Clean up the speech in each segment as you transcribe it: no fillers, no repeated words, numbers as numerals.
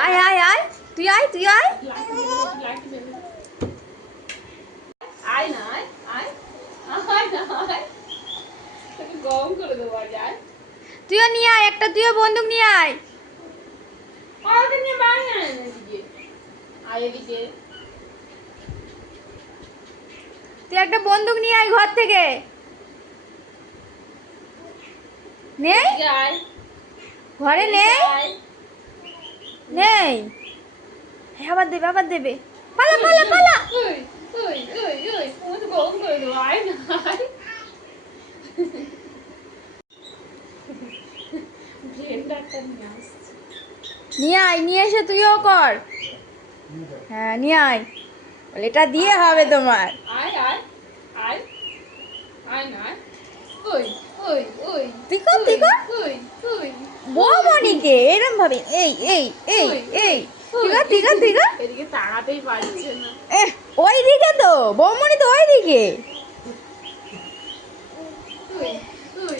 আয় আয় আয় তুই আয় তুই আয় আয় না আয় আয় আয় না আয় তোকে গরম করে দেবো আজ আয় তুইও নিয়ে আয় একটা তুইও বন্দুক নিয়ে আয় আমাকে নিয়ে বাইরে আয় না এদিকে আয় এদিকে তুই একটা বন্দুক নিয়ে আয় ঘর থেকে নেই আয় ঘরে নেই নেই আবার দেবে আবার দেবে পালা পালা পালা ওই ওই ওই ওই তোমাকে গরম করে দেবো আয় না আয় ব্লেন্ডারটা নিয়ে আসছে নিয়ে আয় নিয়ে এসে তুইও কর হ্যাঁ নিয়ে আয় বলে এটা দিয়ে হবে তোমার আয় আয় আয় আয় না আয় ওই ওই ওই তুই কর তুই কর ওই ওই বৌমনিকে এরম ভাবে এই এই এই এই ঠিক আছে ঠিক আছে ঠিক আছে এদিকে তাড়াতেই পারছে না ওই দিকে তো বৌমনি তো ওই দিকে ওই ওই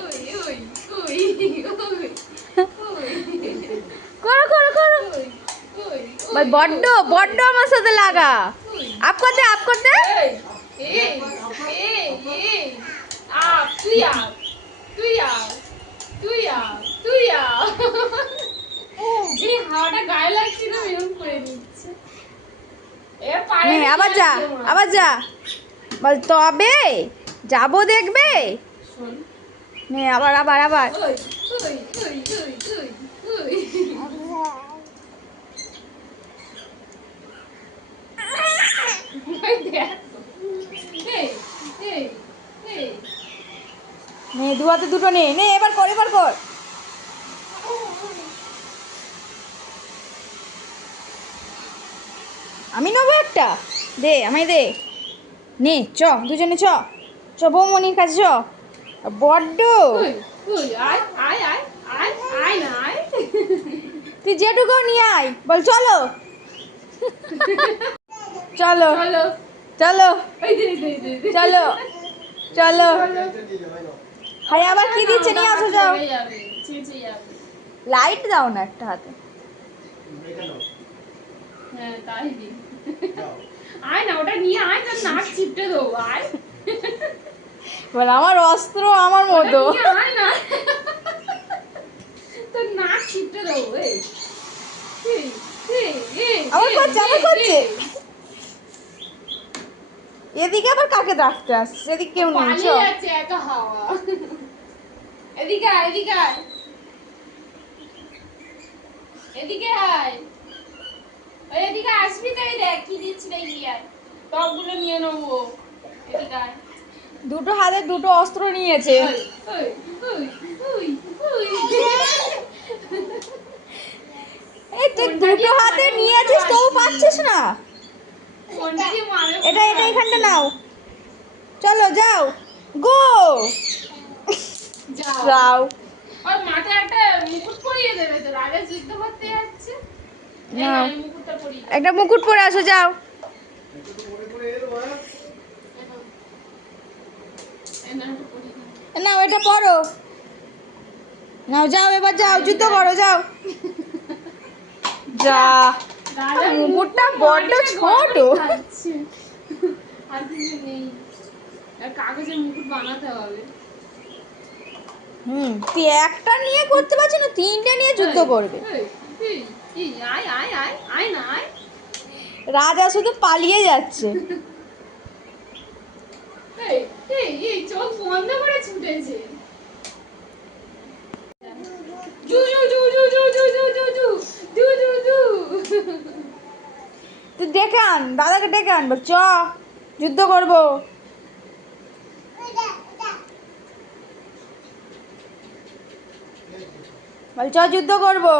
ওই ওই ওই ওই করো করো করো ওই ওই ভাই বড্ড বড্ড আমার সাথে লাগা আপ করতে আপ করতে এই এই এই এই আপ তুই আপ তুই আপ তুই আপ তুই আপ যে হাওয়াটা গায়ে লাগছে না এরকম করে নিচ্ছে এবার পারে নে আবার যা আবার যা বল তবে যাবো দেখবে শোন নে আবার আবার আবার ওই ওই ওই ওই ওই ওই ওই দেখ এই এই এই নে দু হাতে দুটো নে নে এবার কর এবার কর আমি নেবো একটা দে আমায় দে নে চ দুজনে চ চ বৌমনির কাছে চ বড্ড ওই ওই আয় আয় আয় আয় আয় না আয় তুই যেটুকু নিয়ে আয় বল চলো চলো চলো চলো ওই দে দে দে দে। চলো চলো চলো। হাই আবার কি দিচ্ছে নিয়ে আসো যাও ছেড়ে যাবে, ছেড়ে যাবে। লাইট দাও না একটা হাতে হ্যাঁ তাই দি আয় না ওটা নিয়ে আয় তোর নাক চিপটে দেবো আয় বল আমার অস্ত্র আমার মতো ওটা নিয়ে আয় না তোর নাক চিপটে দেবো এই এই, এই, এই, আমার এই, করছে আমার এই, করছে এই। এদিকে আবার কাকে ডাকতে আসছে এদিকে কেউ নেই চ পালিয়ে যাচ্ছে একা হাওয়া এদিকে আয় এদিকে আয় এদিকে আয় ওই এদিকে আসবি তো এই দেখ কি দিচ্ছি দেখি আয় টপগুলো নিয়ে নেবো এদিকে আয় দুটো হাতে দুটো অস্ত্র নিয়েছে ওই, ওই, ওই, ওই, ওই। এই তুই দুটো হাতে নিয়েছিস তবু পাচ্ছিস না ফোনটা দিয়ে মারবে এটা এটা এখানটা নাও চলো যাও গো যাও যাও আর মাথায় একটা মুকুট পরিয়ে দেবে তো রাজা যুদ্ধ করতে যাচ্ছে এই নাও। এই মুকুটটা পরিয়ে দে। একটা মুকুট পরে আসো যাও এই নাও, এটা পরিয়ে দে। নাও এটা পরো নাও যাও এবার যাও যুদ্ধ করো যাও যা রাজার মুকুটটা মুকুট বড্ড মাটিতে ছোট। গড়াগড়ি খাচ্ছে। আর কিছু নেই আর কাগজের মুকুট বানাতে হবে তুই একটা নিয়ে করতে পারছিস না তিনটে নিয়ে যুদ্ধ করবে এই, এই, এই, আয় আয় আয় আয় না আয় রাজা শুধু পালিয়ে যাচ্ছে এই এই এই চোখ বন্ধ করে ছুটেছে জু জু জু জু জু জু জু জু জু জু জু জু তুই ডেকে আন দাদাকে ডেকে আন বল চ যুদ্ধ করবো বল চ যুদ্ধ করবো